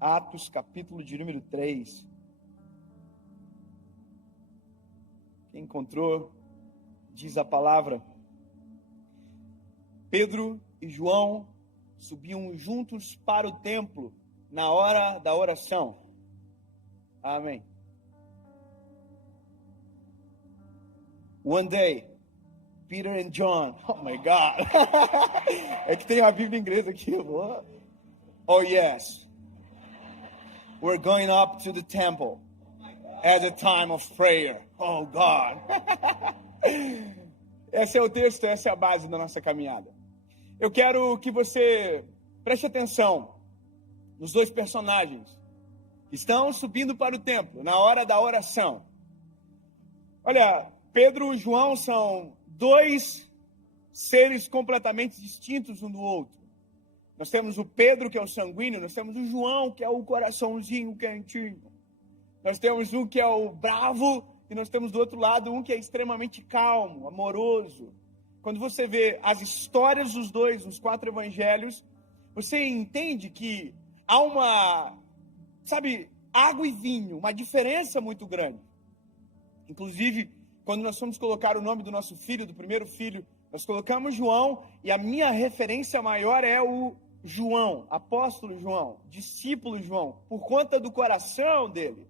Atos, capítulo de número 3. Quem encontrou, diz a palavra: Pedro e João subiam juntos para o templo na hora da oração. Amém. One day, Peter and John. Oh my God. É que tem a Bíblia em inglês aqui. Oh yes. We're going up to the temple at a time of prayer. Oh God. Esse é o texto, essa é a base da nossa caminhada. Eu quero que você preste atenção nos dois personagens que estão subindo para o templo na hora da oração. Olha, Pedro e João são dois seres completamente distintos um do outro. Nós temos o Pedro, que é o sanguíneo, nós temos o João, que é o coraçãozinho quentinho. Nós temos um que é o bravo, e nós temos do outro lado um que é extremamente calmo, amoroso. Quando você vê as histórias dos dois, nos 4 evangelhos, você entende que há uma, água e vinho, uma diferença muito grande. Inclusive, quando nós fomos colocar o nome do nosso filho, do primeiro filho, nós colocamos João, e a minha referência maior é o João, apóstolo João, discípulo João, por conta do coração dele.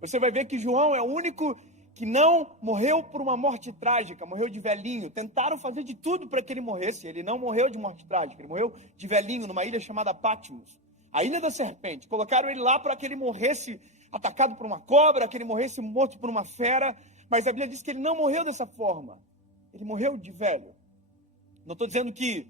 Você vai ver que João é o único que não morreu por uma morte trágica, morreu de velhinho. Tentaram fazer de tudo para que ele morresse. Ele não morreu de morte trágica, ele morreu de velhinho numa ilha chamada Patmos, a ilha da serpente. Colocaram ele lá para que ele morresse atacado por uma cobra, que ele morresse morto por uma fera, mas a Bíblia diz que ele não morreu dessa forma. Ele morreu de velho. Não estou dizendo que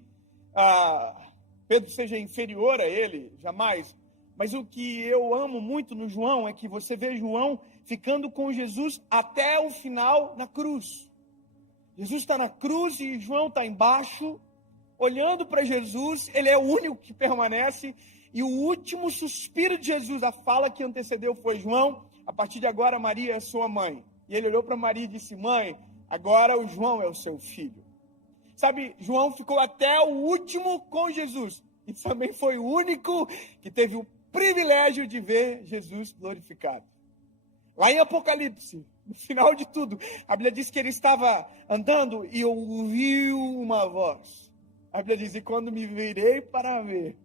Pedro seja inferior a ele, jamais. Mas o que eu amo muito no João é que você vê João ficando com Jesus até o final na cruz. Jesus está na cruz e João está embaixo, olhando para Jesus. Ele é o único que permanece. E o último suspiro de Jesus, a fala que antecedeu foi: João, a partir de agora Maria é sua mãe. E ele olhou para Maria e disse: mãe, agora o João é o seu filho. João ficou até o último com Jesus. E também foi o único que teve o privilégio de ver Jesus glorificado. Lá em Apocalipse, no final de tudo, a Bíblia diz que ele estava andando e ouviu uma voz. A Bíblia diz: e quando me virei para ver,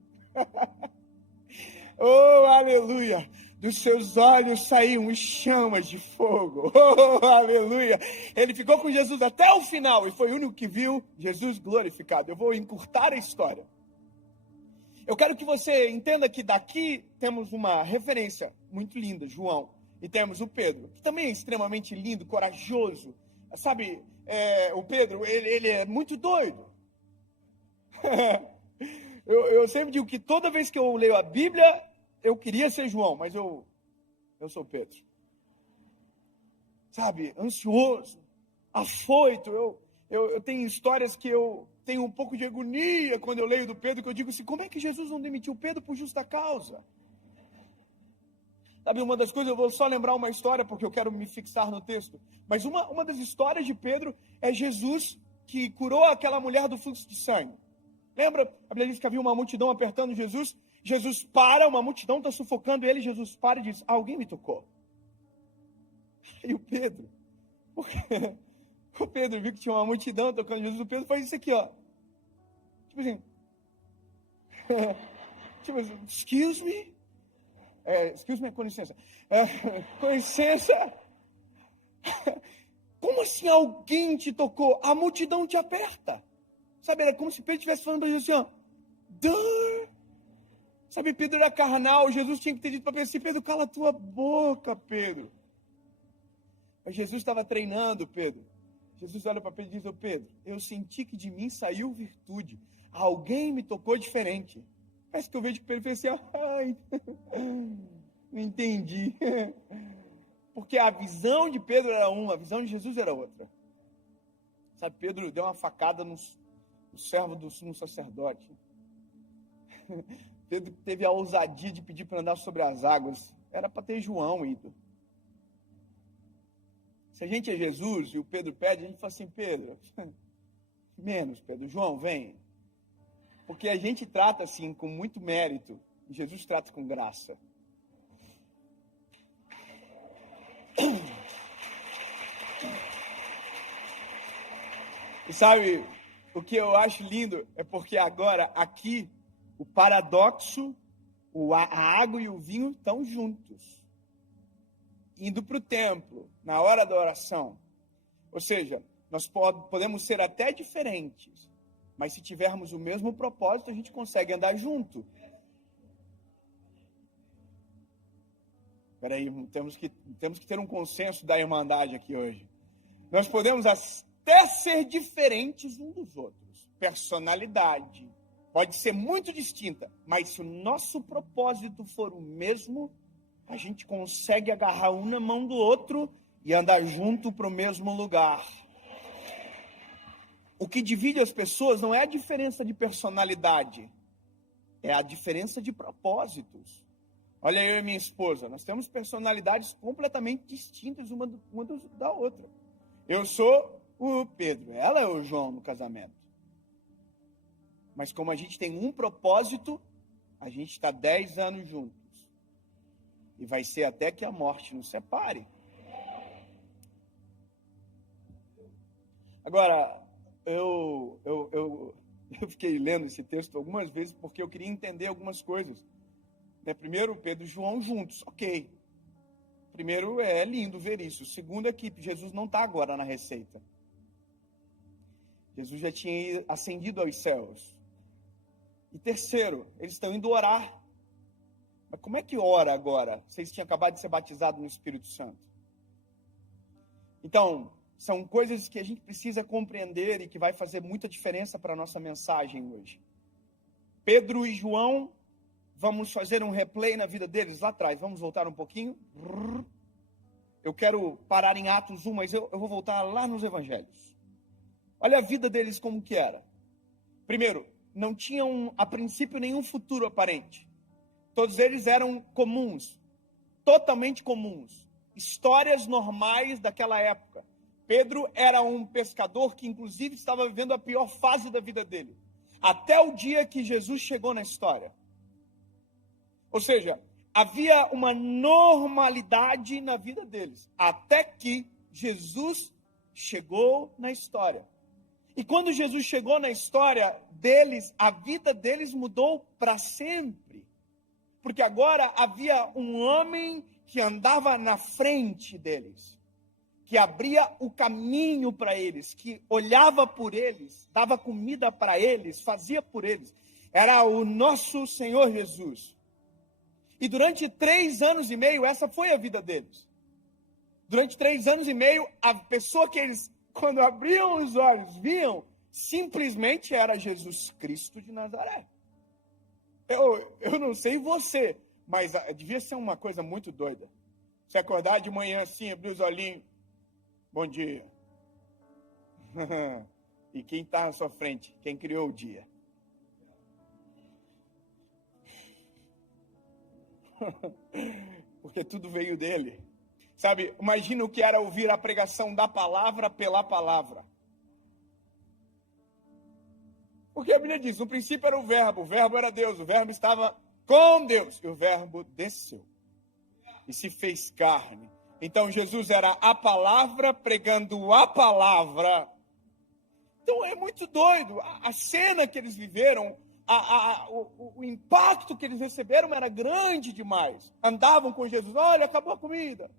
oh, aleluia, dos seus olhos saíam chamas de fogo. Oh, aleluia. Ele ficou com Jesus até o final e foi o único que viu Jesus glorificado. Eu vou encurtar a história. Eu quero que você entenda que daqui temos uma referência muito linda, João. E temos o Pedro, que também é extremamente lindo, corajoso. O Pedro, ele é muito doido. Eu sempre digo que toda vez que eu leio a Bíblia, eu queria ser João, mas eu sou Pedro. Ansioso, afoito. Eu tenho histórias que eu tenho um pouco de agonia quando eu leio do Pedro, que eu digo assim: como é que Jesus não demitiu Pedro por justa causa? Uma das coisas, eu vou só lembrar uma história, porque eu quero me fixar no texto. Mas uma das histórias de Pedro é Jesus que curou aquela mulher do fluxo de sangue. Lembra? A Bíblia diz que havia uma multidão apertando Jesus. Jesus para, uma multidão está sufocando ele. Jesus para e diz: alguém me tocou. E o Pedro viu que tinha uma multidão tocando Jesus. O Pedro faz isso aqui, ó. Excuse me. Excuse me, com licença. Com licença. Como assim alguém te tocou? A multidão te aperta. Era como se Pedro estivesse falando para Jesus assim, ó. Pedro era carnal. Jesus tinha que ter dito para Pedro assim: Pedro, cala a tua boca, Pedro. Mas Jesus estava treinando Pedro. Jesus olha para Pedro e diz: Pedro, eu senti que de mim saiu virtude. Alguém me tocou diferente. Parece que eu vejo que Pedro fez assim: ai, não entendi. Porque a visão de Pedro era uma, a visão de Jesus era outra. Pedro deu uma facada no servo do sumo sacerdote. Pedro teve a ousadia de pedir para andar sobre as águas. Era para ter João ido. Se a gente é Jesus e o Pedro pede, a gente fala assim: Pedro, menos, Pedro. João, vem. Porque a gente trata assim, com muito mérito, E Jesus trata com graça. E sabe, o que eu acho lindo é porque agora, aqui, o paradoxo, a água e o vinho estão juntos. Indo para o templo, na hora da oração. Ou seja, nós podemos ser até diferentes, mas se tivermos o mesmo propósito, a gente consegue andar junto. Espera aí, temos que ter um consenso da irmandade aqui hoje. Nós podemos até ser diferentes uns dos outros. Personalidade pode ser muito distinta, mas se o nosso propósito for o mesmo, a gente consegue agarrar um na mão do outro e andar junto para o mesmo lugar. O que divide as pessoas não é a diferença de personalidade, é a diferença de propósitos. Olha, eu e minha esposa, nós temos personalidades completamente distintas uma da outra. Eu sou o Pedro, ela é o João no casamento. Mas como a gente tem um propósito, a gente está 10 anos juntos. E vai ser até que a morte nos separe. Agora, eu fiquei lendo esse texto algumas vezes porque eu queria entender algumas coisas. Primeiro, Pedro e João juntos, ok. Primeiro, é lindo ver isso. Segundo, é que Jesus não está agora na receita. Jesus já tinha ascendido aos céus. E terceiro, eles estão indo orar. Mas como é que ora agora? Vocês tinham acabado de ser batizados no Espírito Santo. Então, são coisas que a gente precisa compreender e que vai fazer muita diferença para a nossa mensagem hoje. Pedro e João, vamos fazer um replay na vida deles lá atrás. Vamos voltar um pouquinho. Eu quero parar em Atos 1, mas eu vou voltar lá nos Evangelhos. Olha a vida deles como que era. Primeiro, não tinham a princípio nenhum futuro aparente. Todos eles eram comuns, totalmente comuns. Histórias normais daquela época. Pedro era um pescador que inclusive estava vivendo a pior fase da vida dele. Até o dia que Jesus chegou na história. Ou seja, havia uma normalidade na vida deles. Até que Jesus chegou na história. E quando Jesus chegou na história deles, a vida deles mudou para sempre. Porque agora havia um homem que andava na frente deles, que abria o caminho para eles, que olhava por eles, dava comida para eles, fazia por eles. Era o nosso Senhor Jesus. E durante 3 anos e meio, essa foi a vida deles. Durante 3 anos e meio, a pessoa que eles, quando abriam os olhos, viam, simplesmente era Jesus Cristo de Nazaré. Eu não sei você, mas devia ser uma coisa muito doida. Você acordar de manhã assim, abrir os olhinhos, bom dia. E quem está na sua frente? Quem criou o dia? Porque tudo veio dele. Sabe, imagina o que era ouvir a pregação da palavra pela palavra. Porque a Bíblia diz, no princípio era o verbo era Deus, o verbo estava com Deus, e o verbo desceu e se fez carne. Então Jesus era a palavra pregando a palavra. Então é muito doido, a cena que eles viveram, o impacto que eles receberam era grande demais. Andavam com Jesus, olha, acabou a comida.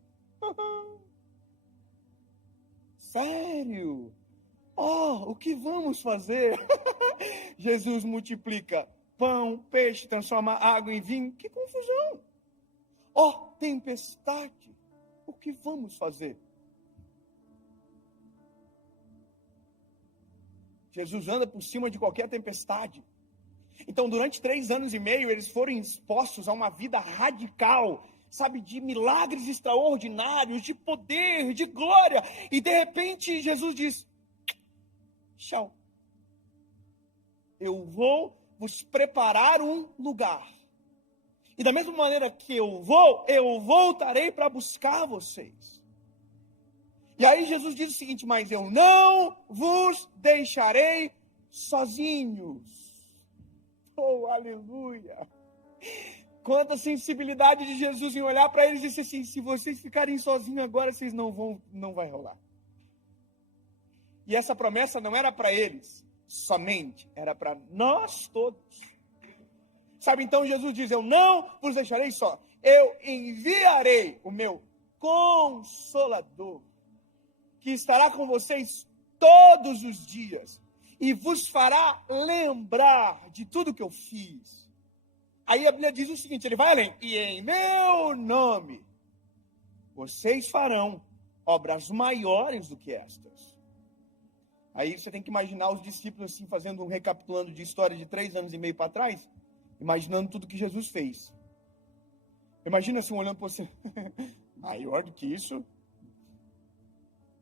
Sério? Oh, o que vamos fazer? Jesus multiplica pão, peixe, transforma água em vinho. Que confusão! Oh, tempestade. O que vamos fazer? Jesus anda por cima de qualquer tempestade. Então, durante 3 anos e meio, eles foram expostos a uma vida radical, sabe, de milagres extraordinários, de poder, de glória. E, de repente, Jesus diz, tchau. Eu vou vos preparar um lugar. E da mesma maneira que eu voltarei para buscar vocês. E aí Jesus diz o seguinte, mas eu não vos deixarei sozinhos. Oh, aleluia. quanta sensibilidade de Jesus em olhar para eles e dizer assim, se vocês ficarem sozinhos agora, vocês não vai rolar. E essa promessa não era para eles somente, era para nós todos. Sabe, então Jesus diz, eu não vos deixarei só, eu enviarei o meu Consolador, que estará com vocês todos os dias, e vos fará lembrar de tudo que eu fiz. Aí a Bíblia diz o seguinte, ele vai além, e em meu nome, vocês farão obras maiores do que estas. Aí você tem que imaginar os discípulos assim, fazendo um recapitulando de história de 3 anos e meio para trás, imaginando tudo que Jesus fez. Imagina assim, olhando para você, maior do que isso,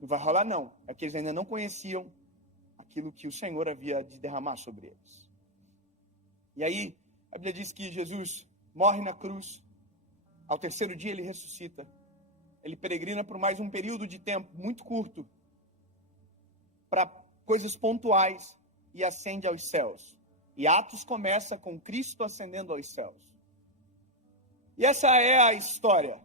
não vai rolar não. É que eles ainda não conheciam aquilo que o Senhor havia de derramar sobre eles. E aí, a Bíblia diz que Jesus morre na cruz, ao 3º dia ele ressuscita, ele peregrina por mais um período de tempo muito curto, para coisas pontuais, e ascende aos céus. E Atos começa com Cristo ascendendo aos céus. E essa é a história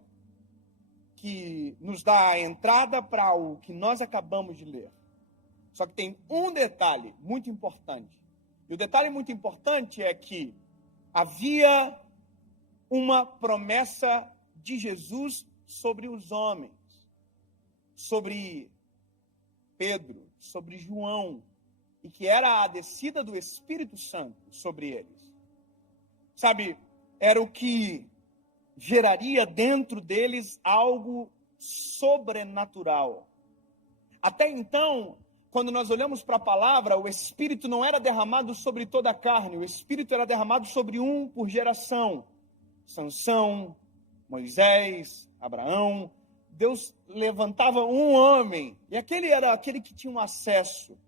que nos dá a entrada para o que nós acabamos de ler. Só que tem um detalhe muito importante. E o detalhe muito importante é que havia uma promessa de Jesus sobre os homens, sobre Pedro, sobre João, e que era a descida do Espírito Santo sobre eles. Sabe, era o que geraria dentro deles algo sobrenatural. Até então, quando nós olhamos para a palavra, o Espírito não era derramado sobre toda a carne, o Espírito era derramado sobre um por geração. Sansão, Moisés, Abraão. Deus levantava um homem, e aquele era aquele que tinha um acesso.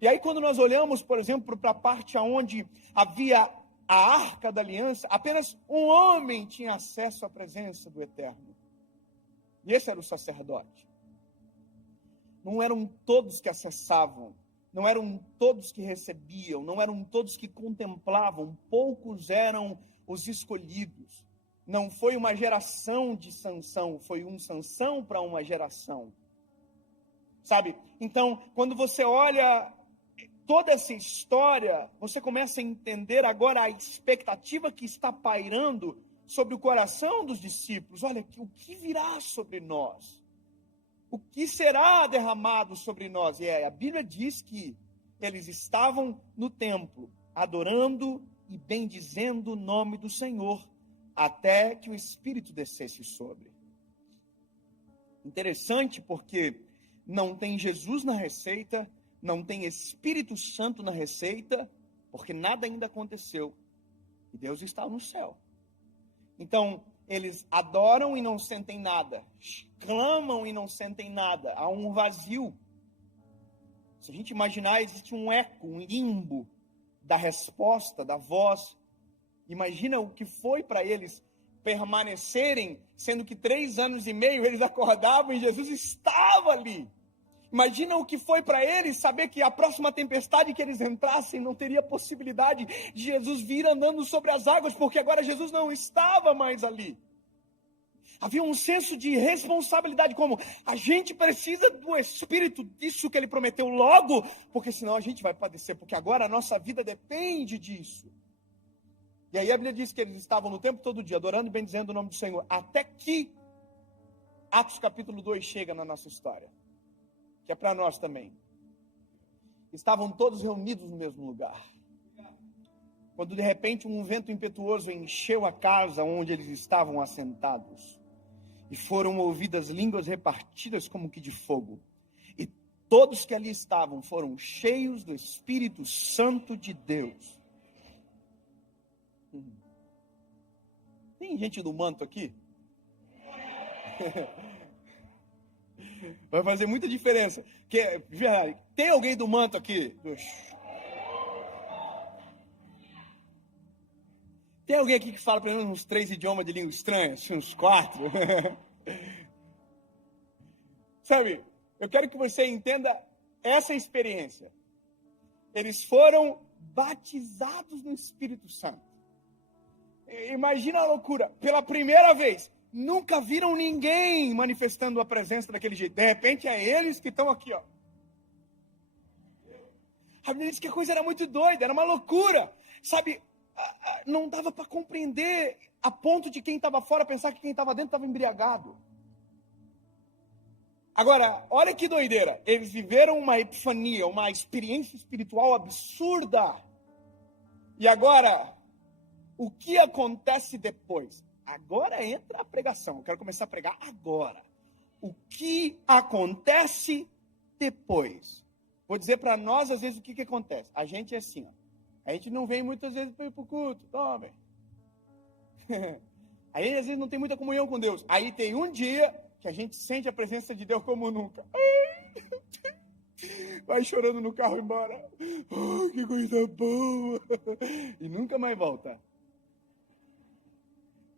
E aí quando nós olhamos, por exemplo, para a parte onde havia a Arca da Aliança, apenas um homem tinha acesso à presença do Eterno. E esse era o sacerdote. Não eram todos que acessavam, não eram todos que recebiam, não eram todos que contemplavam, poucos eram os escolhidos. Não foi uma geração de Sansão, foi um Sansão para uma geração. Sabe? Então, quando você olha toda essa história, você começa a entender agora a expectativa que está pairando sobre o coração dos discípulos. Olha, o que virá sobre nós? O que será derramado sobre nós? E a Bíblia diz que eles estavam no templo, adorando e bendizendo o nome do Senhor, até que o Espírito descesse sobre. Interessante porque não tem Jesus na receita, não tem Espírito Santo na receita, porque nada ainda aconteceu. E Deus está no céu. Então, eles adoram e não sentem nada. Clamam e não sentem nada. Há um vazio. Se a gente imaginar, existe um eco, um limbo da resposta, da voz. Imagina o que foi para eles permanecerem, sendo que 3 anos e meio eles acordavam e Jesus estava ali. Imagina o que foi para eles saber que a próxima tempestade que eles entrassem não teria possibilidade de Jesus vir andando sobre as águas, porque agora Jesus não estava mais ali. Havia um senso de responsabilidade, como a gente precisa do Espírito, disso que ele prometeu logo, porque senão a gente vai padecer, porque agora a nossa vida depende disso. E aí a Bíblia diz que eles estavam no tempo todo dia, adorando e bendizendo o nome do Senhor, até que Atos capítulo 2 chega na nossa história. Que é para nós também. Estavam todos reunidos no mesmo lugar. Quando de repente um vento impetuoso encheu a casa onde eles estavam assentados. E foram ouvidas línguas repartidas como que de fogo. E todos que ali estavam foram cheios do Espírito Santo de Deus. Tem gente do manto aqui? Vai fazer muita diferença. Tem alguém do manto aqui? Tem alguém aqui que fala pelo menos uns 3 idiomas de língua estranha? Uns 4? Sabe, eu quero que você entenda essa experiência. Eles foram batizados no Espírito Santo. Imagina a loucura. Pela primeira vez, nunca viram ninguém manifestando a presença daquele jeito. De repente, é eles que estão aqui, ó. A Bíblia diz que a coisa era muito doida, era uma loucura. Sabe, não dava para compreender a ponto de quem estava fora pensar que quem estava dentro estava embriagado. Agora, olha que doideira. Eles viveram uma epifania, uma experiência espiritual absurda. E agora, o que acontece depois? Agora entra a pregação. Eu quero começar a pregar agora. O que acontece depois? Vou dizer para nós, às vezes, o que acontece. A gente é assim, ó. A gente não vem muitas vezes para ir para o culto. Tome. Aí, às vezes, não tem muita comunhão com Deus. Aí tem um dia que a gente sente a presença de Deus como nunca. Vai chorando no carro embora. Oh, que coisa boa. E nunca mais volta.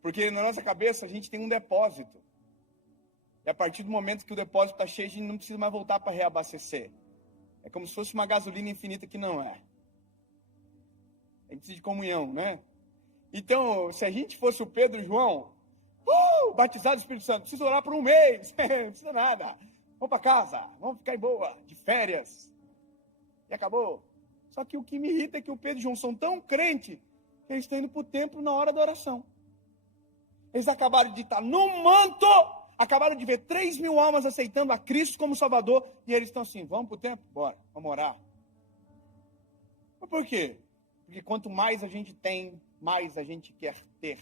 Porque na nossa cabeça a gente tem um depósito. E a partir do momento que o depósito está cheio, a gente não precisa mais voltar para reabastecer. É como se fosse uma gasolina infinita que não é. A gente precisa de comunhão, né? Então, se a gente fosse o Pedro e o João, batizado do Espírito Santo, precisa orar por um mês, não precisa nada. Vamos para casa, vamos ficar em boa, de férias. E acabou. Só que o que me irrita é que o Pedro e o João são tão crentes que eles estão indo para o templo na hora da oração. Eles acabaram de estar no manto, acabaram de ver 3.000 almas aceitando a Cristo como Salvador, e eles estão assim, vamos para o templo? Bora, vamos orar. Mas por quê? Porque quanto mais a gente tem, mais a gente quer ter.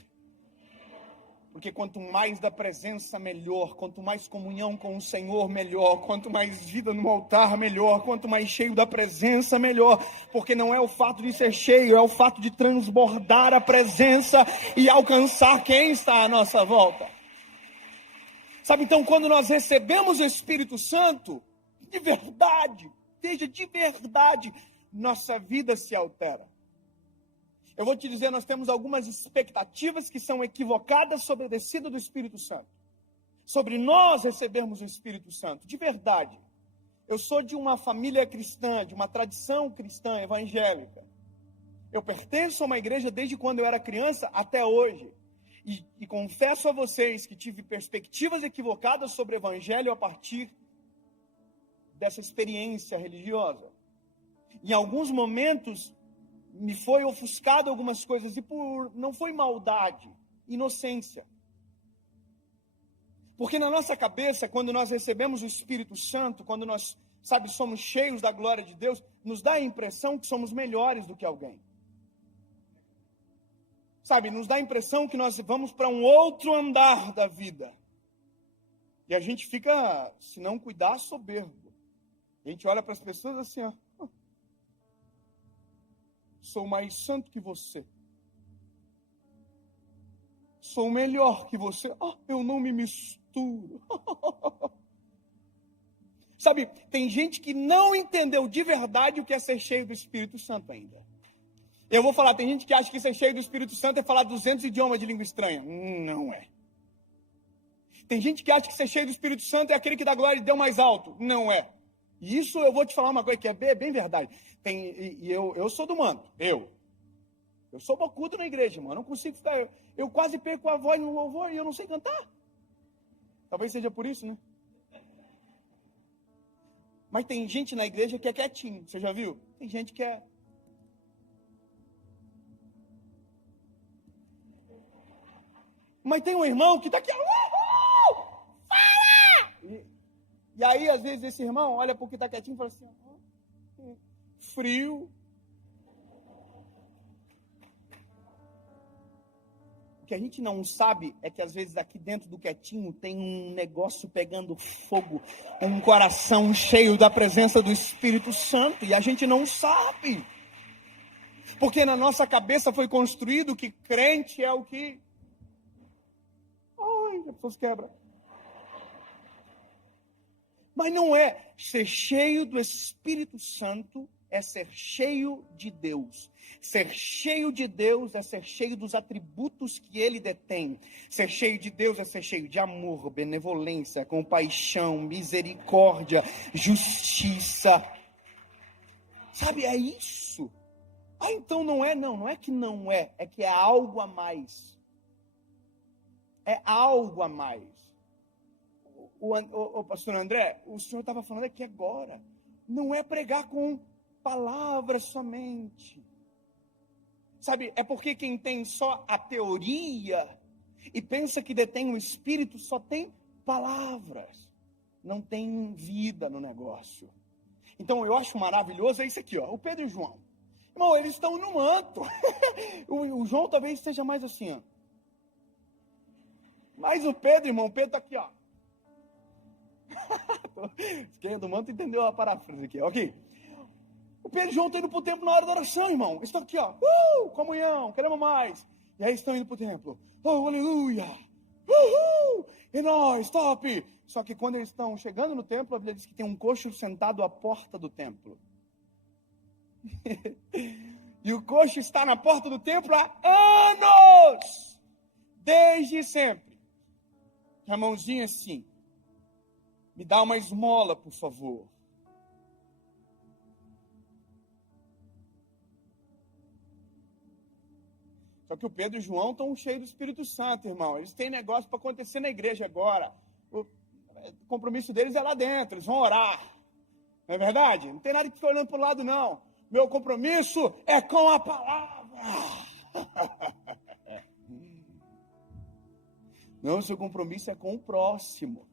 Porque quanto mais da presença, melhor. Quanto mais comunhão com o Senhor, melhor. Quanto mais vida no altar, melhor. Quanto mais cheio da presença, melhor. Porque não é o fato de ser cheio, é o fato de transbordar a presença e alcançar quem está à nossa volta. Sabe, então, quando nós recebemos o Espírito Santo, de verdade, veja, de verdade, nossa vida se altera. Eu vou te dizer, nós temos algumas expectativas que são equivocadas sobre a descida do Espírito Santo. Sobre nós recebermos o Espírito Santo, de verdade. Eu sou de uma família cristã, de uma tradição cristã evangélica. Eu pertenço a uma igreja desde quando eu era criança até hoje. E confesso a vocês que tive perspectivas equivocadas sobre o evangelho a partir dessa experiência religiosa. Em alguns momentos, me foi ofuscado algumas coisas, e não foi maldade, inocência. Porque na nossa cabeça, quando nós recebemos o Espírito Santo, quando nós, somos cheios da glória de Deus, nos dá a impressão que somos melhores do que alguém. Nos dá a impressão que nós vamos para um outro andar da vida. E a gente fica, se não cuidar, soberbo. A gente olha para as pessoas assim, ó. Sou mais santo que você. Sou melhor que você. Eu não me misturo. Tem gente que não entendeu de verdade o que é ser cheio do Espírito Santo ainda. Eu vou falar, tem gente que acha que ser cheio do Espírito Santo é falar 200 idiomas de língua estranha. Não é. Tem gente que acha que ser cheio do Espírito Santo é aquele que dá glória e deu mais alto. Não é. E isso eu vou te falar uma coisa que é bem verdade. Eu sou do manto. Eu sou bocudo na igreja, mano. Eu não consigo ficar. Eu quase perco a voz no louvor e eu não sei cantar. Talvez seja por isso, né? Mas tem gente na igreja que é quietinho. Você já viu? Tem gente que é. Mas tem um irmão que está aqui. Fala! E aí, às vezes, esse irmão olha para o que está quietinho e fala assim, frio. O que a gente não sabe é que, às vezes, aqui dentro do quietinho tem um negócio pegando fogo, um coração cheio da presença do Espírito Santo, e a gente não sabe. Porque na nossa cabeça foi construído que crente é o que... Ai, as pessoas quebram. Mas não é. Ser cheio do Espírito Santo é ser cheio de Deus. Ser cheio de Deus é ser cheio dos atributos que Ele detém. Ser cheio de Deus é ser cheio de amor, benevolência, compaixão, misericórdia, justiça. É isso. Ah, então não é? Não é que não é. É que é algo a mais. É algo a mais. O pastor André, o senhor estava falando aqui agora. Não é pregar com palavras somente. Sabe, é porque quem tem só a teoria e pensa que detém o Espírito só tem palavras. Não tem vida no negócio. Então eu acho maravilhoso, é isso aqui, ó, o Pedro e o João. Irmão, eles estão no manto. o João talvez esteja mais assim, ó. Mas o Pedro, irmão, o Pedro está aqui, ó. Quem é do manto entendeu a paráfrase aqui, ok? O Pedro e o João estão indo para o templo na hora da oração, irmão. Eles estão aqui, ó. Comunhão, queremos mais. E aí estão indo para o templo. Oh, aleluia. E nós, top. Só que quando eles estão chegando no templo, a Bíblia diz que tem um coxo sentado à porta do templo. E o coxo está na porta do templo há anos. Desde sempre. A mãozinha assim. Me dá uma esmola, por favor. Só que o Pedro e o João estão cheios do Espírito Santo, irmão. Eles têm negócio para acontecer na igreja agora. O compromisso deles é lá dentro, eles vão orar. Não é verdade? Não tem nada que ficar olhando para o lado, não. Meu compromisso é com a palavra. Não, seu compromisso é com o próximo.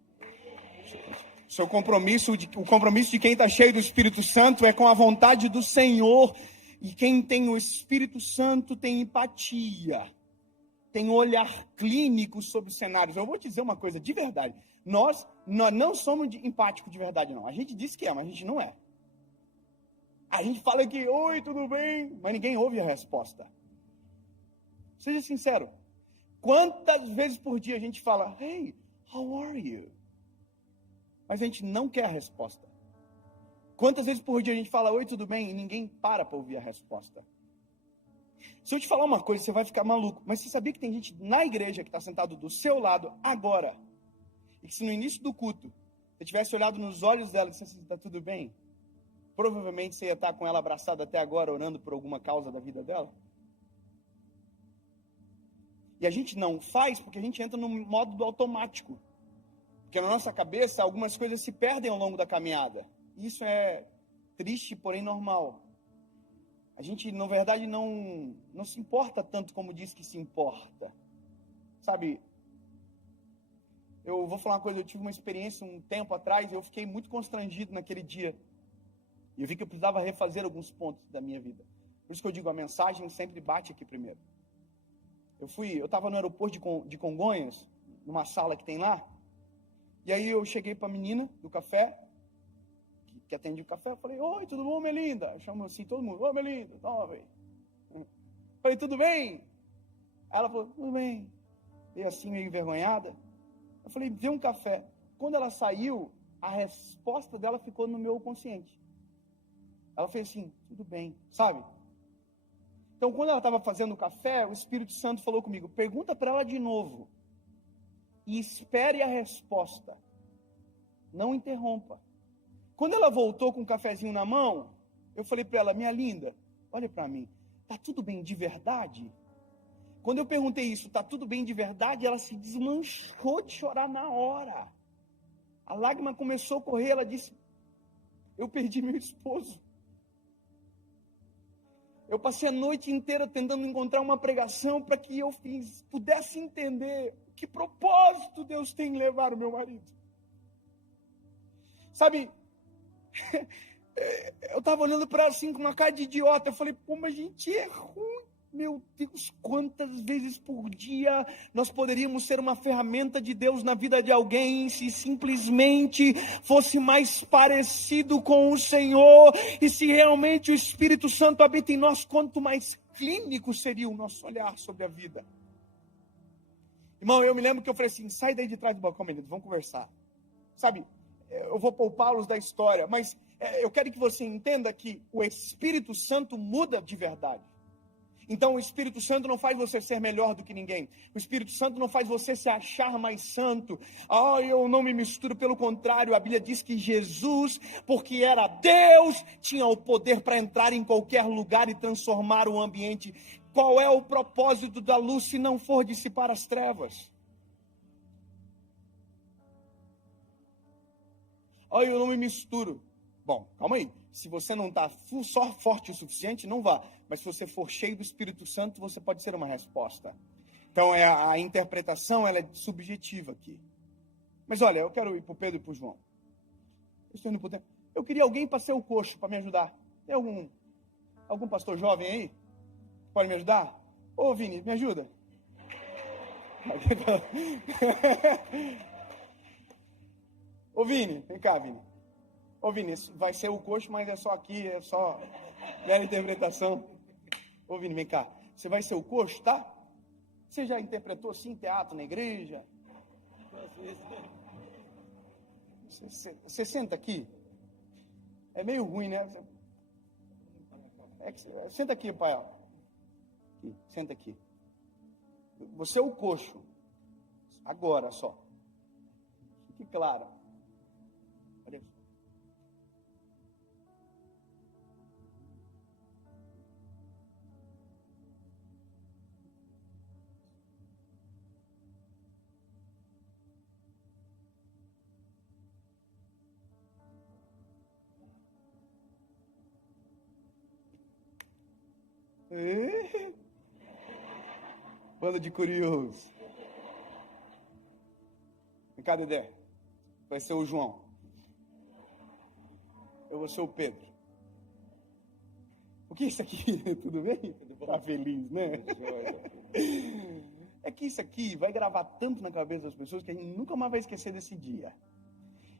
O compromisso de quem está cheio do Espírito Santo é com a vontade do Senhor. E quem tem o Espírito Santo tem empatia, tem olhar clínico sobre os cenários. Eu vou te dizer uma coisa de verdade. Nós não somos empáticos de verdade, não. A gente diz que é, mas a gente não é. A gente fala que, oi, tudo bem? Mas ninguém ouve a resposta. Seja sincero. Quantas vezes por dia a gente fala, hey, how are you? Mas a gente não quer a resposta. Quantas vezes por dia a gente fala, oi, tudo bem? E ninguém para ouvir a resposta. Se eu te falar uma coisa, você vai ficar maluco. Mas você sabia que tem gente na igreja que está sentado do seu lado agora? E que se no início do culto, você tivesse olhado nos olhos dela e dissesse, está tudo bem? Provavelmente você ia estar com ela abraçada até agora, orando por alguma causa da vida dela. E a gente não faz porque a gente entra no modo do automático. Porque na nossa cabeça, algumas coisas se perdem ao longo da caminhada. Isso é triste, porém normal. A gente, na verdade, não se importa tanto como diz que se importa. Sabe, eu vou falar uma coisa, eu tive uma experiência um tempo atrás, e eu fiquei muito constrangido naquele dia. E eu vi que eu precisava refazer alguns pontos da minha vida. Por isso que eu digo, a mensagem sempre bate aqui primeiro. Eu estava no aeroporto de Congonhas, numa sala que tem lá, e aí eu cheguei para a menina do café, que atende o café, eu falei, oi, tudo bom, Melinda? Eu chamo assim, todo mundo, oi, Melinda, toma, velho. Falei, tudo bem? Ela falou, tudo bem. E assim, meio envergonhada. Eu falei, vê um café. Quando ela saiu, a resposta dela ficou no meu consciente. Ela fez assim, tudo bem, sabe? Então, quando ela estava fazendo o café, o Espírito Santo falou comigo, pergunta para ela de novo. E espere a resposta. Não interrompa. Quando ela voltou com um cafezinho na mão, eu falei para ela, minha linda, olha para mim, tá tudo bem de verdade? Quando eu perguntei isso, tá tudo bem de verdade? Ela se desmanchou de chorar na hora. A lágrima começou a correr, ela disse, eu perdi meu esposo. Eu passei a noite inteira tentando encontrar uma pregação para que eu pudesse entender que propósito Deus tem em levar o meu marido. Sabe, eu estava olhando para ela assim com uma cara de idiota. Eu falei, pô, mas a gente é ruim. Meu Deus, quantas vezes por dia nós poderíamos ser uma ferramenta de Deus na vida de alguém se simplesmente fosse mais parecido com o Senhor e se realmente o Espírito Santo habita em nós, quanto mais clínico seria o nosso olhar sobre a vida. Irmão, eu me lembro que eu falei assim, sai daí de trás do balcão, menino, vamos conversar. Sabe, eu vou poupá-los da história, mas eu quero que você entenda que o Espírito Santo muda de verdade. Então o Espírito Santo não faz você ser melhor do que ninguém. O Espírito Santo não faz você se achar mais santo. Eu não me misturo, pelo contrário, a Bíblia diz que Jesus, porque era Deus, tinha o poder para entrar em qualquer lugar e transformar o ambiente. Qual é o propósito da luz se não for dissipar as trevas? Eu não me misturo. Bom, calma aí. Se você não está só forte o suficiente, não vá. Mas se você for cheio do Espírito Santo, você pode ser uma resposta. Então, a interpretação ela é subjetiva aqui. Mas olha, eu quero ir para o Pedro e para o João. Eu estou indo para o tempo. Eu queria alguém para ser o coxo, para me ajudar. Tem algum pastor jovem aí? Pode me ajudar? Ô, Vini, me ajuda. Ô, Vini, vem cá, Vini. Ô, Vini, vai ser o coxo, mas é só aqui, é só mera interpretação. Ô, Vini, vem cá. Você vai ser o coxo, tá? Você já interpretou assim teatro na igreja? Você senta aqui. É meio ruim, né? Senta aqui, pai. Aqui, senta aqui. Você é o coxo. Agora só. Fique claro. Olha isso. Banda de curiosos. Vem cá, Dedé. Vai ser o João. Eu vou ser o Pedro. O que é isso aqui? Tudo bem? Tudo bom? Tá feliz, né? É que isso aqui vai gravar tanto na cabeça das pessoas que a gente nunca mais vai esquecer desse dia.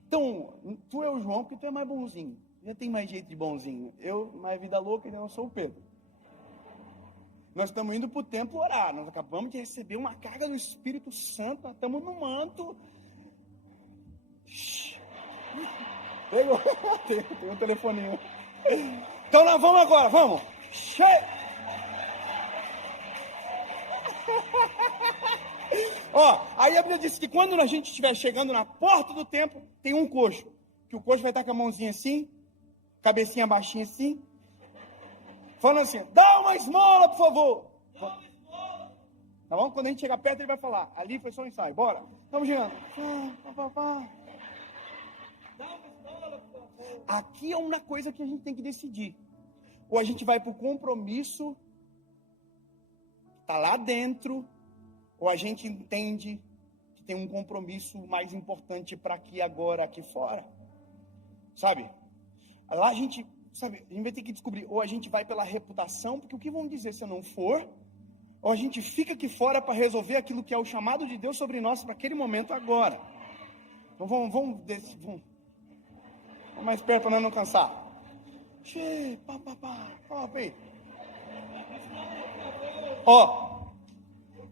Então, tu é o João porque tu é mais bonzinho. Já tem mais jeito de bonzinho. Eu, mais vida louca, então eu sou o Pedro. Nós estamos indo para o templo orar. Nós acabamos de receber uma carga do Espírito Santo. Nós estamos no manto. Pegou. Tem um telefoninho. Então nós vamos agora, vamos. Aí a Bíblia diz que quando a gente estiver chegando na porta do templo, tem um coxo. Que o coxo vai estar com a mãozinha assim, cabecinha baixinha assim, falando assim, dá uma esmola, por favor. Dá uma esmola. Tá bom? Quando a gente chegar perto, ele vai falar, ali foi só um ensaio, bora. Estamos chegando. Dá uma esmola, por favor. Aqui é uma coisa que a gente tem que decidir. Ou a gente vai para o compromisso, está lá dentro, ou a gente entende que tem um compromisso mais importante para aqui agora, aqui fora. Sabe? Lá a gente vai ter que descobrir, ou a gente vai pela reputação, porque o que vão dizer se eu não for, ou a gente fica aqui fora para resolver aquilo que é o chamado de Deus sobre nós para aquele momento agora. Então vamos mais perto para nós não cansar.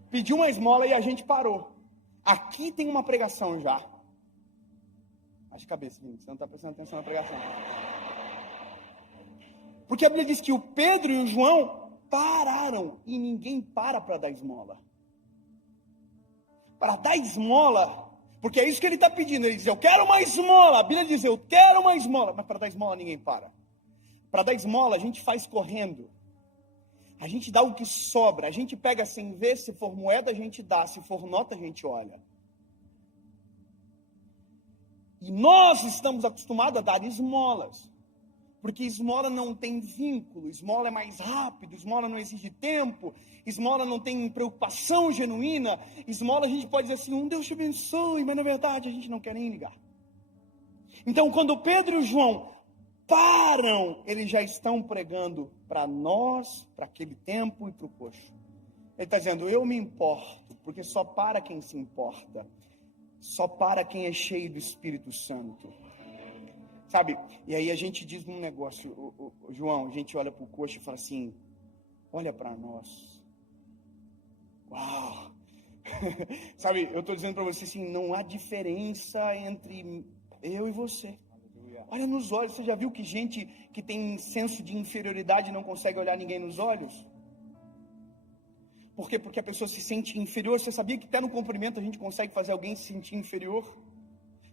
Pediu uma esmola e a gente parou. Aqui tem uma pregação já. Baixa a cabeça, você não está prestando atenção na pregação. Porque a Bíblia diz que o Pedro e o João pararam e ninguém para dar esmola. Para dar esmola, porque é isso que ele está pedindo. Ele diz, eu quero uma esmola. A Bíblia diz, eu quero uma esmola. Mas para dar esmola ninguém para. Para dar esmola a gente faz correndo. A gente dá o que sobra. A gente pega sem ver, se for moeda a gente dá, se for nota a gente olha. E nós estamos acostumados a dar esmolas. Porque esmola não tem vínculo, esmola é mais rápido, esmola não exige tempo, esmola não tem preocupação genuína, esmola a gente pode dizer assim, Deus te abençoe, mas na verdade a gente não quer nem ligar. Então quando Pedro e João param, eles já estão pregando para nós, para aquele tempo e para o coxo. Ele está dizendo, eu me importo, porque só para quem se importa, só para quem é cheio do Espírito Santo. Sabe, e aí a gente diz um negócio, João, a gente olha para o coxo e fala assim, olha para nós. Uau! Sabe, eu estou dizendo para você assim, não há diferença entre eu e você. Olha nos olhos, você já viu que gente que tem senso de inferioridade não consegue olhar ninguém nos olhos? Por quê? Porque a pessoa se sente inferior. Você sabia que até no cumprimento a gente consegue fazer alguém se sentir inferior?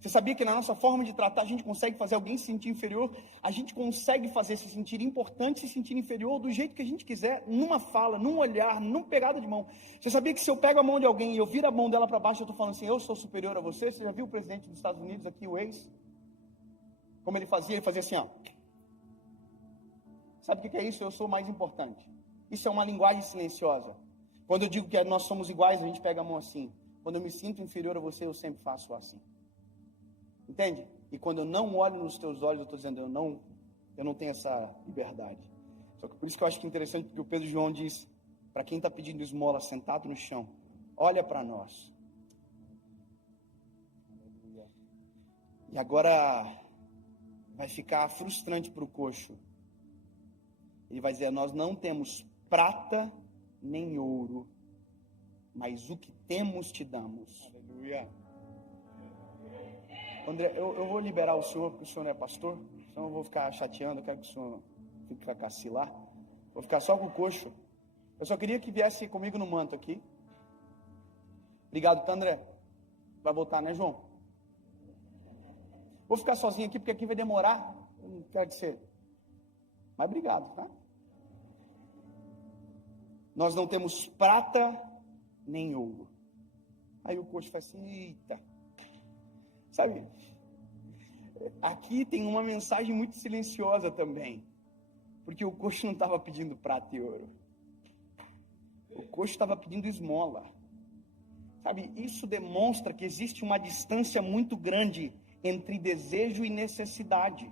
Você sabia que na nossa forma de tratar a gente consegue fazer alguém se sentir inferior? A gente consegue fazer se sentir importante, se sentir inferior do jeito que a gente quiser, numa fala, num olhar, numa pegada de mão. Você sabia que se eu pego a mão de alguém e eu viro a mão dela para baixo, eu estou falando assim, eu sou superior a você? Você já viu o presidente dos Estados Unidos aqui, o ex? Como ele fazia? Ele fazia assim, ó. Sabe o que é isso? Eu sou mais importante. Isso é uma linguagem silenciosa. Quando eu digo que nós somos iguais, a gente pega a mão assim. Quando eu me sinto inferior a você, eu sempre faço assim. Entende? E quando eu não olho nos teus olhos, eu estou dizendo, eu não tenho essa liberdade. Só que por isso que eu acho que é interessante, porque o Pedro João diz, para quem está pedindo esmola sentado no chão, olha para nós. E agora vai ficar frustrante para o coxo. Ele vai dizer, nós não temos prata nem ouro, mas o que temos te damos. Aleluia. André, eu vou liberar o senhor, porque o senhor não é pastor, senão eu vou ficar chateando, eu quero que o senhor fique com a cacilar. Vou ficar só com o coxo. Eu só queria que viesse comigo no manto aqui. Obrigado, tá, André? Vai voltar, né, João? Vou ficar sozinho aqui, porque aqui vai demorar. Eu não quero que você... Mas obrigado, tá? Nós não temos prata nem ouro. Aí o coxo faz assim, eita. Sabe, aqui tem uma mensagem muito silenciosa também, porque o coxo não estava pedindo prata e ouro, o coxo estava pedindo esmola. Sabe, isso demonstra que existe uma distância muito grande entre desejo e necessidade.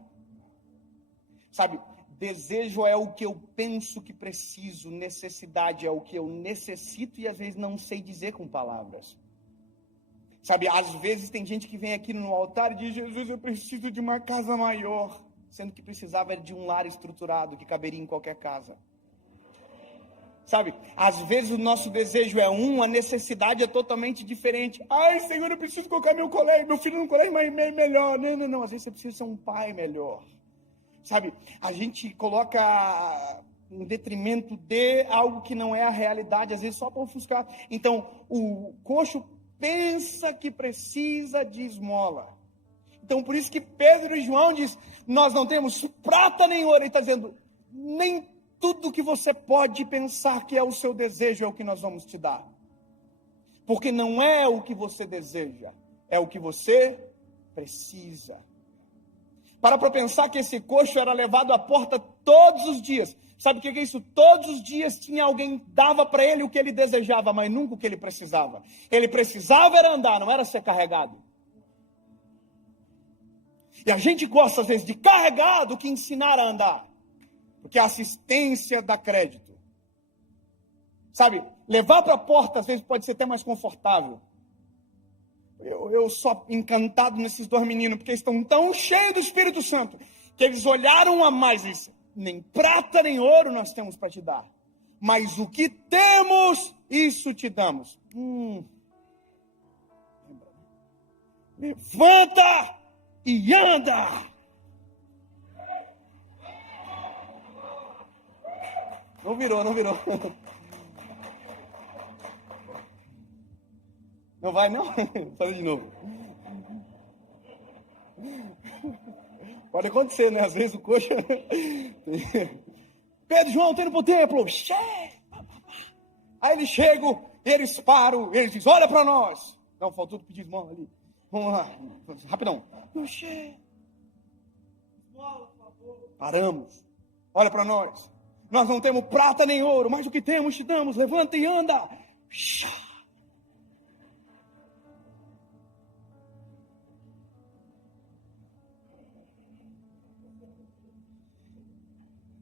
Sabe, desejo é o que eu penso que preciso, necessidade é o que eu necessito e às vezes não sei dizer com palavras. Sabe, às vezes tem gente que vem aqui no altar e diz, Jesus, eu preciso de uma casa maior, sendo que precisava de um lar estruturado que caberia em qualquer casa. Sabe, às vezes o nosso desejo é a necessidade é totalmente diferente. Ai, Senhor, eu preciso colocar meu filho no colégio melhor. Não, às vezes você precisa ser um pai melhor. Sabe, a gente coloca em detrimento de algo que não é a realidade, às vezes só para ofuscar. Então, o coxo pensa que precisa de esmola. Então, por isso que Pedro e João diz, nós não temos prata nem ouro. Ele está dizendo, nem tudo que você pode pensar que é o seu desejo é o que nós vamos te dar. Porque não é o que você deseja, é o que você precisa. Para pensar que esse coxo era levado à porta todos os dias. Sabe o que é isso? Todos os dias tinha alguém, dava para ele o que ele desejava, mas nunca o que ele precisava. Ele precisava era andar, não era ser carregado. E a gente gosta às vezes de carregar do que ensinar a andar. Porque a assistência dá crédito. Sabe, levar para a porta às vezes pode ser até mais confortável. Eu sou encantado nesses dois meninos, porque eles estão tão cheios do Espírito Santo, que eles olharam a mais isso. Nem prata nem ouro nós temos para te dar, mas o que temos, isso te damos. Levanta e anda. Não virou. Não vai não? Fala de novo. Pode acontecer, né? Às vezes o coxa... Pedro e João estão indo para o templo. Aí eles chegam, eles param, eles dizem, olha para nós. Não, faltou pedir esmola ali. Vamos lá, rapidão. Paramos. Olha para nós. Nós não temos prata nem ouro, mas o que temos te damos. Levanta e anda.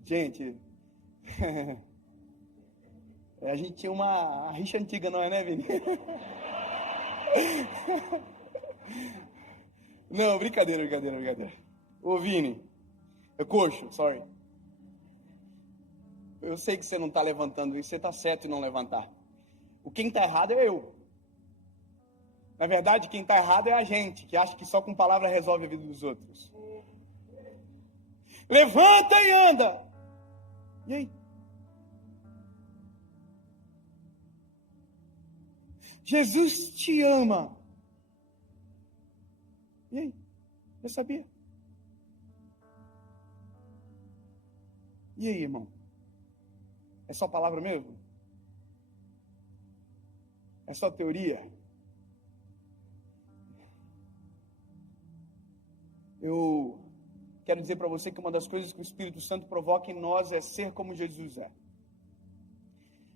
Gente, a gente tinha uma rixa antiga, não é, né, Vini? Não, brincadeira. Ô, Vini, coxo, sorry. Eu sei que você não está levantando isso, você está certo em não levantar. Quem está errado é eu. Na verdade, quem está errado é a gente, que acha que só com palavra resolve a vida dos outros. Levanta e anda. E aí? Jesus te ama. E aí? Eu sabia. E aí, irmão? É só palavra mesmo? É só teoria? Eu quero dizer para você que uma das coisas que o Espírito Santo provoca em nós é ser como Jesus é.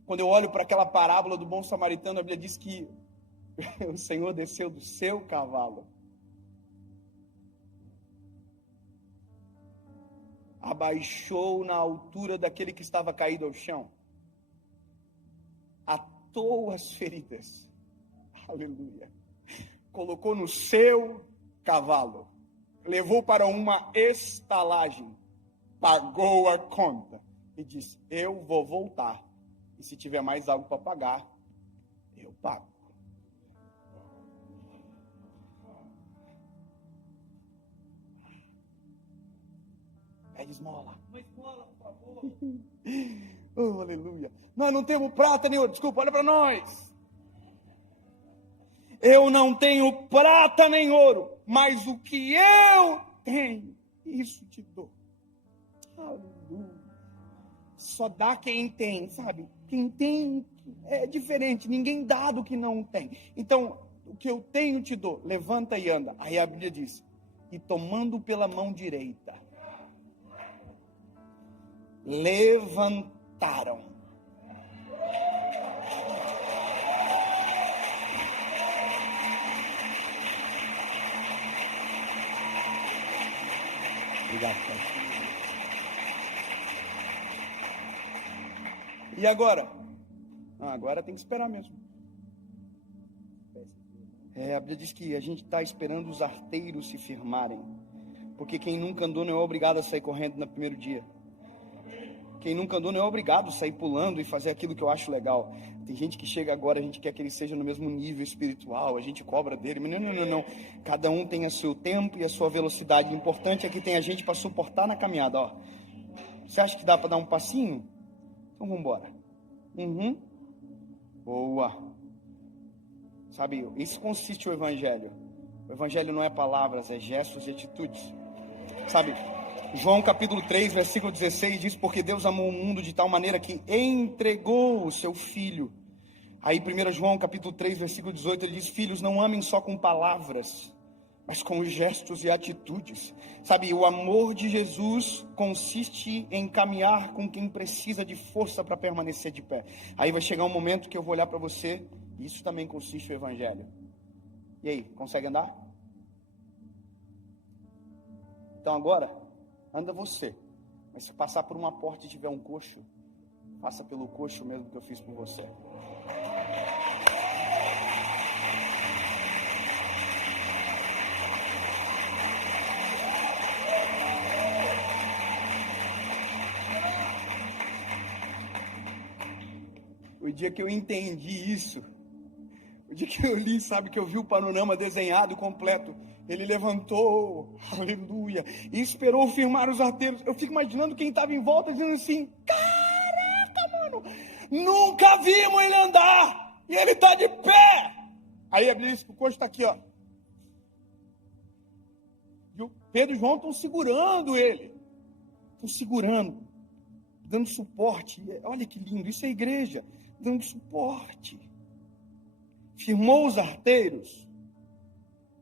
Quando eu olho para aquela parábola do bom samaritano, a Bíblia diz que o Senhor desceu do seu cavalo, abaixou na altura daquele que estava caído ao chão, atou as feridas, aleluia, colocou no seu cavalo, levou para uma estalagem, pagou a conta e disse: eu vou voltar, e se tiver mais algo para pagar, eu pago. Pede esmola. Uma esmola, por favor. Oh, aleluia. Nós não temos prata nem ouro. Desculpa, olha para nós. Eu não tenho prata nem ouro, mas o que eu tenho, isso te dou. Aleluia. Só dá quem tem, sabe? Quem tem é diferente. Ninguém dá do que não tem. Então, o que eu tenho te dou. Levanta e anda. Aí a Bíblia diz: e tomando pela mão direita, levantaram. Obrigado, Pai. E agora? Agora tem que esperar mesmo. A Bíblia diz que a gente está esperando os arteiros se firmarem. Porque quem nunca andou não é obrigado a sair correndo no primeiro dia. Quem nunca andou não é obrigado a sair pulando e fazer aquilo que eu acho legal. Tem gente que chega agora, a gente quer que ele seja no mesmo nível espiritual, a gente cobra dele, mas não. Cada um tem o seu tempo e a sua velocidade. O importante é que tem a gente para suportar na caminhada, ó. Você acha que dá para dar um passinho? Então vamos embora. Boa. Sabe, isso consiste o Evangelho. O Evangelho não é palavras, é gestos e atitudes. Sabe, João capítulo 3, versículo 16 diz: porque Deus amou o mundo de tal maneira que entregou o seu Filho. Aí 1 João capítulo 3, versículo 18, ele diz: filhos, não amem só com palavras, mas com gestos e atitudes. Sabe, o amor de Jesus consiste em caminhar com quem precisa de força para permanecer de pé. Aí vai chegar um momento que eu vou olhar para você, e isso também consiste no Evangelho. E aí, consegue andar? Então agora, anda você. Mas se passar por uma porta e tiver um coxo, passa pelo coxo mesmo que eu fiz por você. O dia que eu entendi isso, o dia que eu li, sabe, que eu vi o panorama desenhado completo, ele levantou, aleluia, e esperou firmar os arteiros. Eu fico imaginando quem estava em volta dizendo assim: caraca, mano, nunca vimos ele andar, e ele está de pé. Aí a Bíblia diz que o coxo está aqui, ó. E o Pedro e João estão segurando ele, dando suporte. Olha que lindo, isso é igreja, dando suporte. Firmou os arteiros,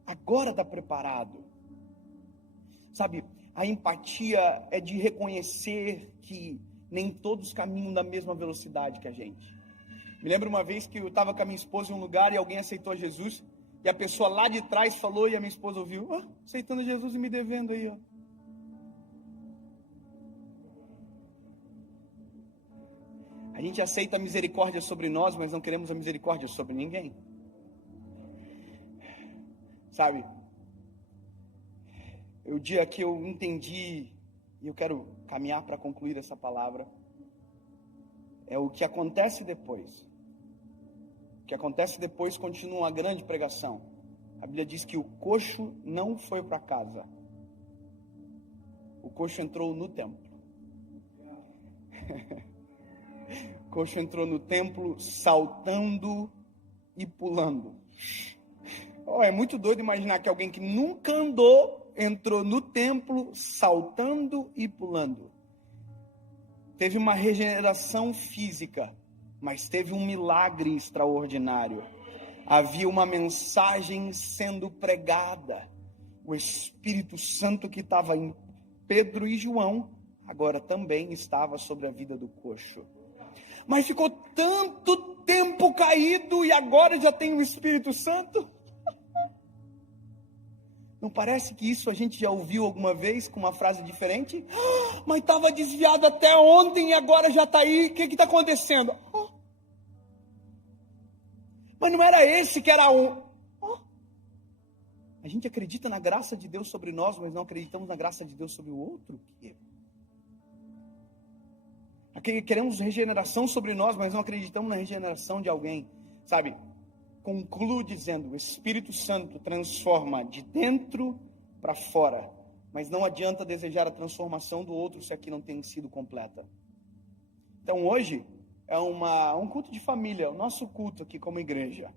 agora está preparado. Sabe, a empatia é de reconhecer que nem todos caminham da mesma velocidade que a gente. Me lembro uma vez que eu estava com a minha esposa em um lugar e alguém aceitou Jesus, e a pessoa lá de trás falou e a minha esposa ouviu: aceitando Jesus e me devendo aí, ó. A gente aceita a misericórdia sobre nós, mas não queremos a misericórdia sobre ninguém. Sabe, o dia que eu entendi, e eu quero caminhar para concluir essa palavra, é o que acontece depois. O que acontece depois continua uma grande pregação. A Bíblia diz que o coxo não foi para casa. O coxo entrou no templo. O coxo entrou no templo saltando e pulando. Oh, é muito doido imaginar que alguém que nunca andou, entrou no templo saltando e pulando. Teve uma regeneração física, mas teve um milagre extraordinário. Havia uma mensagem sendo pregada. O Espírito Santo que estava em Pedro e João, agora também estava sobre a vida do coxo. Mas ficou tanto tempo caído e agora já tem o Espírito Santo? Não parece que isso a gente já ouviu alguma vez com uma frase diferente? Mas estava desviado até ontem e agora já está aí. O que está acontecendo? Mas não era esse que era um. A gente acredita na graça de Deus sobre nós, mas não acreditamos na graça de Deus sobre o outro. Queremos regeneração sobre nós, mas não acreditamos na regeneração de alguém. Sabe? Concluo dizendo, o Espírito Santo transforma de dentro para fora, mas não adianta desejar a transformação do outro se aqui não tem sido completa. Então hoje é um culto de família, o nosso culto aqui como igreja.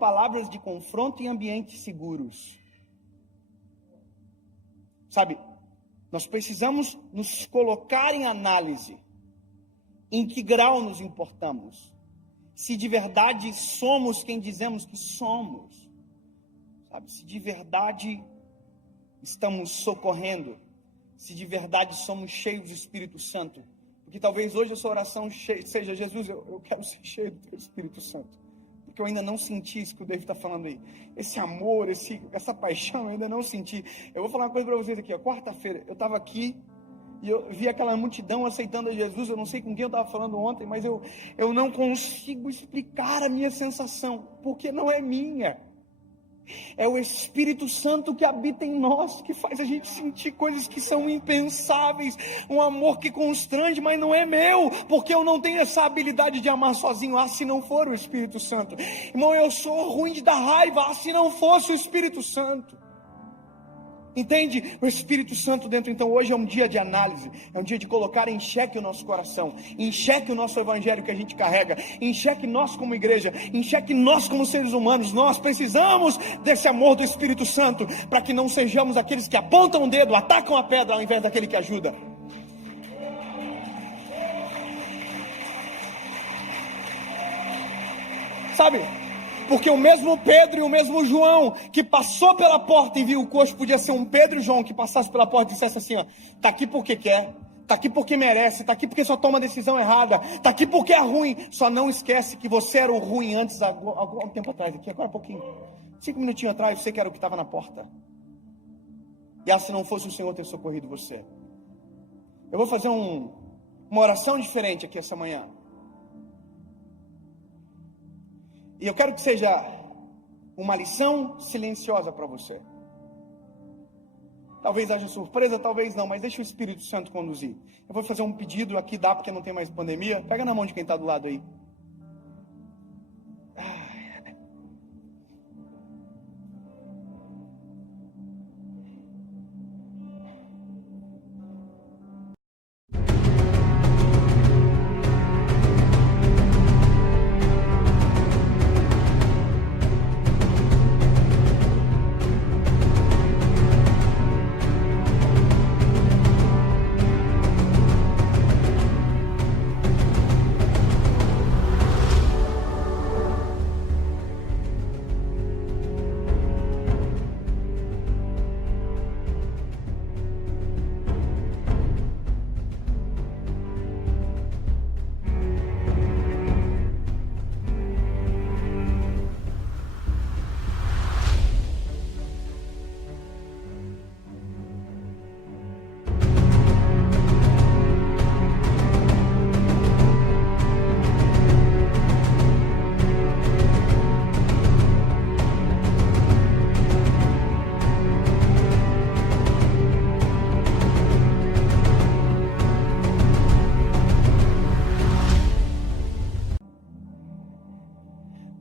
Palavras de confronto em ambientes seguros. Sabe, nós precisamos nos colocar em análise. Em que grau nos importamos? Se de verdade somos quem dizemos que somos. Sabe, se de verdade estamos socorrendo. Se de verdade somos cheios do Espírito Santo. Porque talvez hoje a sua oração seja: Jesus, eu quero ser cheio do Teu Espírito Santo. Porque eu ainda não senti isso que o David está falando aí. Esse amor, essa paixão, eu ainda não senti. Eu vou falar uma coisa para vocês aqui. Quarta-feira, eu estava aqui e eu vi aquela multidão aceitando a Jesus. Eu não sei com quem eu estava falando ontem, mas eu não consigo explicar a minha sensação. Porque não é minha. É o Espírito Santo que habita em nós, que faz a gente sentir coisas que são impensáveis, um amor que constrange, mas não é meu, porque eu não tenho essa habilidade de amar sozinho. Se não for o Espírito Santo, irmão, eu sou ruim de dar raiva, se não fosse o Espírito Santo. Entende? O Espírito Santo dentro. Então hoje é um dia de análise, é um dia de colocar em xeque o nosso coração, em xeque o nosso evangelho que a gente carrega, em xeque nós como igreja, em xeque nós como seres humanos. Nós precisamos desse amor do Espírito Santo, para que não sejamos aqueles que apontam o dedo, atacam a pedra, ao invés daquele que ajuda. Sabe? Porque o mesmo Pedro e o mesmo João que passou pela porta e viu o coxo, podia ser um Pedro e João que passasse pela porta e dissesse assim: ó, tá aqui porque quer, tá aqui porque merece, tá aqui porque só toma a decisão errada, tá aqui porque é ruim. Só não esquece que você era o ruim antes, algum tempo atrás, aqui agora há pouquinho, 5 minutinhos atrás, você que era o que estava na porta. E se não fosse o Senhor ter socorrido você. Eu vou fazer uma oração diferente aqui essa manhã. E eu quero que seja uma lição silenciosa para você. Talvez haja surpresa, talvez não, mas deixa o Espírito Santo conduzir. Eu vou fazer um pedido aqui, dá porque não tem mais pandemia. Pega na mão de quem está do lado aí.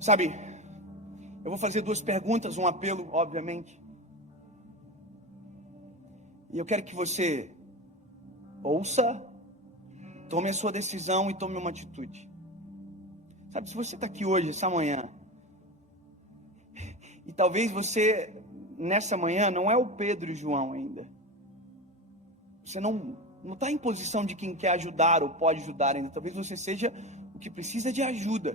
Sabe, eu vou fazer 2 perguntas, um apelo, obviamente. E eu quero que você ouça, tome a sua decisão e tome uma atitude. Sabe, se você está aqui hoje, essa manhã, e talvez você, nessa manhã, não é o Pedro e João ainda. Você não está em posição de quem quer ajudar ou pode ajudar ainda. Talvez você seja o que precisa de ajuda.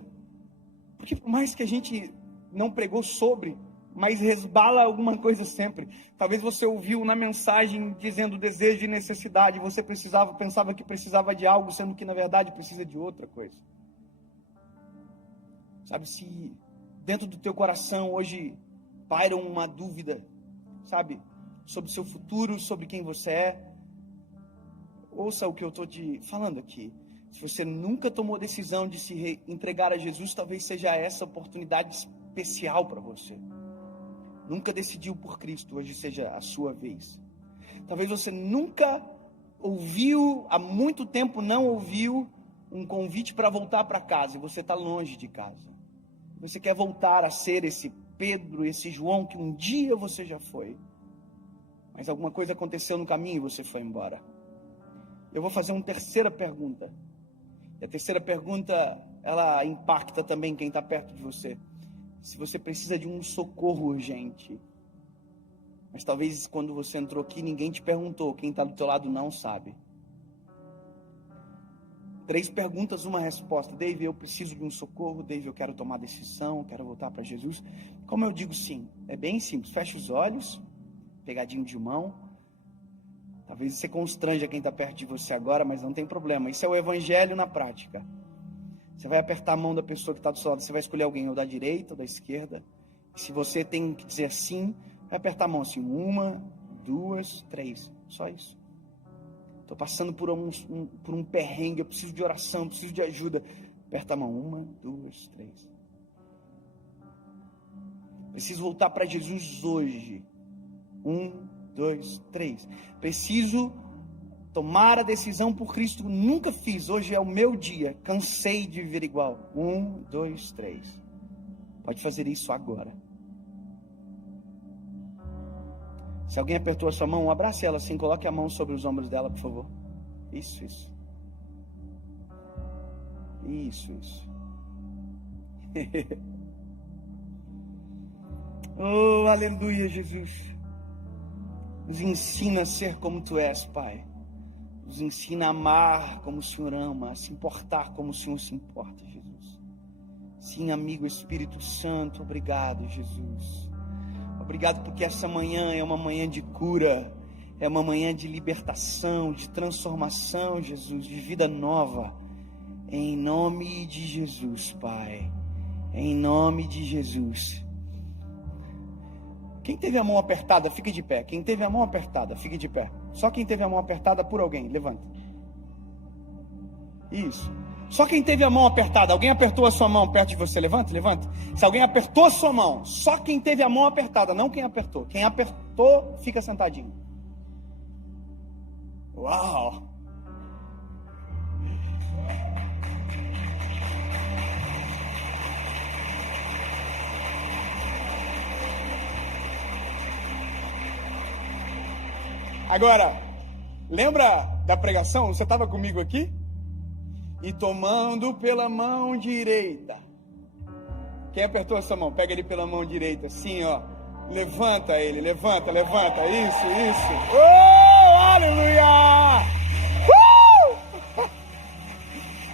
Porque por mais que a gente não pregou sobre, mas resbala alguma coisa sempre. Talvez você ouviu na mensagem dizendo desejo e necessidade. Você pensava que precisava de algo, sendo que na verdade precisa de outra coisa. Sabe, se dentro do teu coração hoje paira uma dúvida, sabe, sobre o seu futuro, sobre quem você é, ouça o que eu estou te falando aqui. Se você nunca tomou decisão de se entregar a Jesus, talvez seja essa oportunidade especial para você. Nunca decidiu por Cristo, hoje seja a sua vez. Talvez você nunca ouviu, há muito tempo não ouviu um convite para voltar para casa, e você está longe de casa. Você quer voltar a ser esse Pedro, esse João que um dia você já foi, mas alguma coisa aconteceu no caminho e você foi embora. Eu vou fazer uma terceira pergunta. E a terceira pergunta, ela impacta também quem está perto de você. Se você precisa de um socorro urgente, mas talvez quando você entrou aqui ninguém te perguntou, quem está do teu lado não sabe. 3 perguntas, uma resposta. Dave, eu preciso de um socorro. Dave, eu quero tomar decisão, quero voltar para Jesus. Como eu digo sim? É bem simples. Fecha os olhos, pegadinho de mão. Talvez você constranja quem está perto de você agora, mas não tem problema. Isso é o evangelho na prática. Você vai apertar a mão da pessoa que está do seu lado. Você vai escolher alguém ou da direita ou da esquerda. E se você tem que dizer sim, vai apertar a mão assim. 1, 2, 3. Só isso. Estou passando por um perrengue, eu preciso de oração, eu preciso de ajuda. Aperta a mão, 1, 2, 3. Preciso voltar para Jesus hoje. 1, 2, 3. Preciso tomar a decisão por Cristo. Nunca fiz, hoje é o meu dia. Cansei de viver igual. 1, 2, 3. Pode fazer isso agora. Se alguém apertou a sua mão, abrace ela assim, coloque a mão sobre os ombros dela, por favor. Isso. Oh, aleluia, Jesus. Nos ensina a ser como Tu és, Pai. Nos ensina a amar como o Senhor ama, a se importar como o Senhor se importa, Jesus. Sim, amigo Espírito Santo, obrigado, Jesus. Obrigado porque essa manhã é uma manhã de cura, é uma manhã de libertação, de transformação, Jesus, de vida nova. Em nome de Jesus, Pai. Em nome de Jesus. Quem teve a mão apertada, fique de pé. Quem teve a mão apertada, fique de pé. Só quem teve a mão apertada por alguém, levanta. Isso. Só quem teve a mão apertada, alguém apertou a sua mão perto de você, levanta. Se alguém apertou a sua mão, só quem teve a mão apertada, não quem apertou. Quem apertou, fica sentadinho. Uau! Agora, lembra da pregação? Você estava comigo aqui? E tomando pela mão direita. Quem apertou essa mão? Pega ele pela mão direita, assim, ó. Levanta ele, levanta. Isso. Oh, aleluia!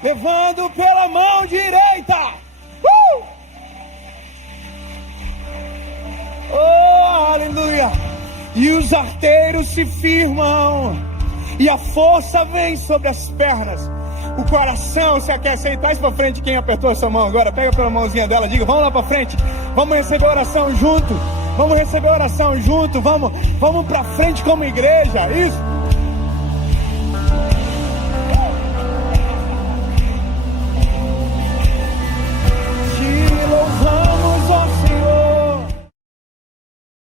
Levando pela mão direita. Oh, aleluia! E os arteiros se firmam. E a força vem sobre as pernas. O coração se aquece. Aí, traz pra frente quem apertou essa mão agora. Pega pela mãozinha dela, diga, vamos lá pra frente. Vamos receber a oração junto. Vamos pra frente como igreja. Isso.